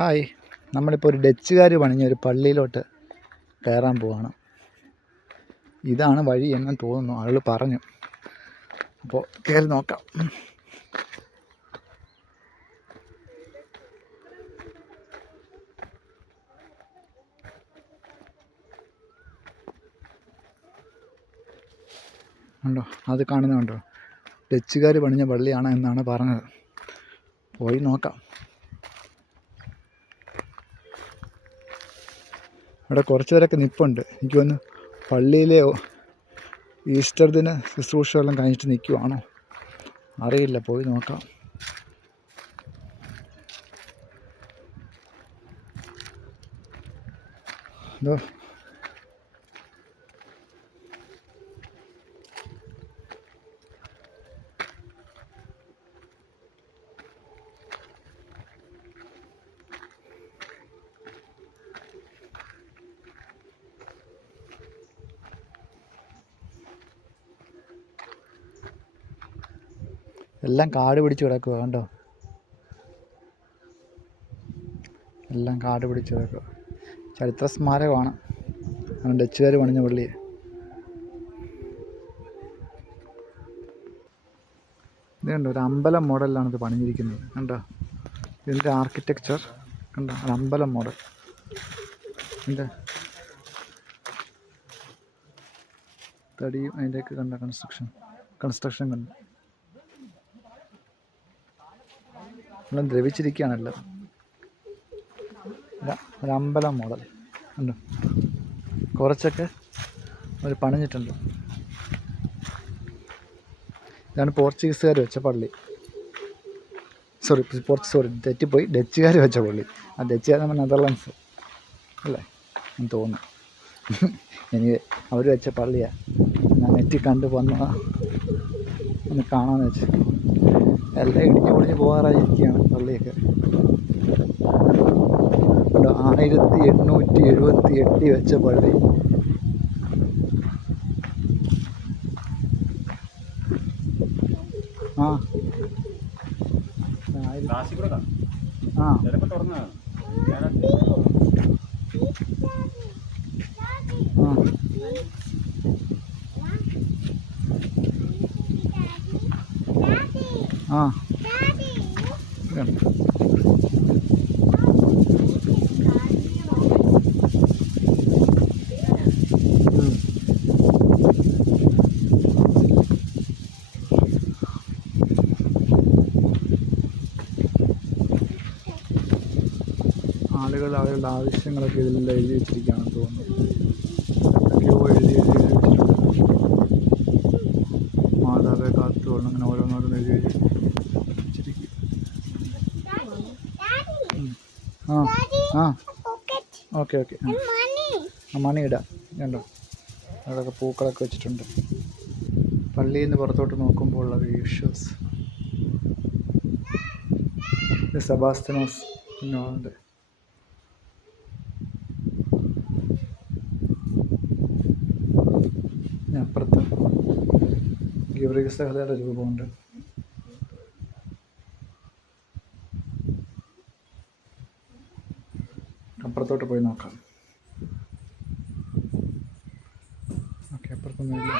Hi. നമ്മളിപ്പോൾ ഒരു ഡച്ചുകാർ പണിഞ്ഞ ഒരു പള്ളിയിലോട്ട് കയറാൻ പോവാണ്. ഇതാണ് വഴി എന്ന് തോന്നുന്നു. ആളുകൾ പറഞ്ഞു. അപ്പോൾ കയറി നോക്കാം. ഉണ്ടോ അത് കാണുന്നുണ്ടോ ഡച്ചുകാർ പണിഞ്ഞ പള്ളിയാണ് എന്നാണ് പറഞ്ഞത്. പോയി നോക്കാം. ഇവിടെ കുറച്ച് പേരൊക്കെ നിൽപ്പുണ്ട് എനിക്ക് തോന്നുന്നു പള്ളിയിലെ ഈസ്റ്റർ ദിന ശുശ്രൂഷയെല്ലാം കഴിഞ്ഞിട്ട് നിൽക്കുവാണോ അറിയില്ല. പോയി നോക്കാം. എന്തോ എല്ലാം കാട് പിടിച്ച് കിടക്കുക കണ്ടോ? എല്ലാം കാട് പിടിച്ച് കിടക്കുക ചരിത്ര സ്മാരകമാണ് ഡച്ചുകാർ പണിഞ്ഞ പള്ളി ഇത് ഒരു അമ്പലം മോഡലിലാണ് ഇത് പണിഞ്ഞിരിക്കുന്നത് കണ്ടോ? ഇതിന്റെ ആർക്കിടെക്ചർ കണ്ടോ? ഒരു അമ്പലം മോഡൽ. തടിയും അതിന്റെയൊക്കെ കണ്ട കൺസ്ട്രക്ഷൻ കൺസ്ട്രക്ഷൻ കണ്ടു? എല്ലാം ദ്രവിച്ചിരിക്കുകയാണല്ലോ. ഒരമ്പലം ഒരു മോഡൽ. ഉണ്ടോ കുറച്ചൊക്കെ അവർ പണിഞ്ഞിട്ടുണ്ട്. ഇതാണ് പോർച്ചുഗീസുകാർ വെച്ച പള്ളി. സോറി പോർച്ച് സോറി തെറ്റിപ്പോയി. ഡച്ചുകാർ വെച്ച പള്ളി. ആ ഡച്ചുകാർ നമ്മൾ നെതർലാൻഡ്സ്. അല്ലേ? എന്ന് തോന്നുന്നു. എനിക്ക് അവർ വെച്ച പള്ളിയാണ് ഞാൻ നെറ്റി കണ്ട് വന്നതാണ് ഒന്ന് കാണാമെന്ന് വെച്ചു എല്ലാം ഇടിഞ്ഞു പൊളിഞ്ഞ് പോകാറായിരിക്കുകയാണ് പള്ളിയൊക്കെ. കണ്ടോ ആയിരത്തി എണ്ണൂറ്റി എഴുപത്തി എട്ടിൽ വെച്ച പള്ളി ആ. ആ ആ. ആ. ആളുകൾ അവരുടെ ആവശ്യങ്ങളൊക്കെ ഇതിലെല്ലാം എഴുതി വെച്ചിരിക്കുകയാണെന്ന് തോന്നുന്നു എന്തൊക്കെയോ എഴുതി എഴുതി എഴുതി വെച്ചിട്ടുണ്ട് മാതാവെ കാത്തുകൊള്ളും അങ്ങനെ ഓരോന്നോരോന്ന് എഴുതി എഴുതി വെച്ചിരിക്കും ഉം. ആ ആ. ഓക്കെ ഓക്കെ ആ മണി ഇടാം. കണ്ടോ? അവിടെയൊക്കെ പൂക്കളൊക്കെ വെച്ചിട്ടുണ്ട്. പള്ളിയിൽ നിന്ന് പുറത്തോട്ട് നോക്കുമ്പോൾ ഉള്ള വിഷ്വൽസ് സബാസ്തനോസ് നോണ്ട് അപ്പുറത്ത് ഗൗരിക സഹതയുടെ രൂപമുണ്ട്. അപ്പുറത്തോട്ട് പോയി നോക്കാം. ഓക്കെ അപ്പുറത്തൊന്നുമില്ല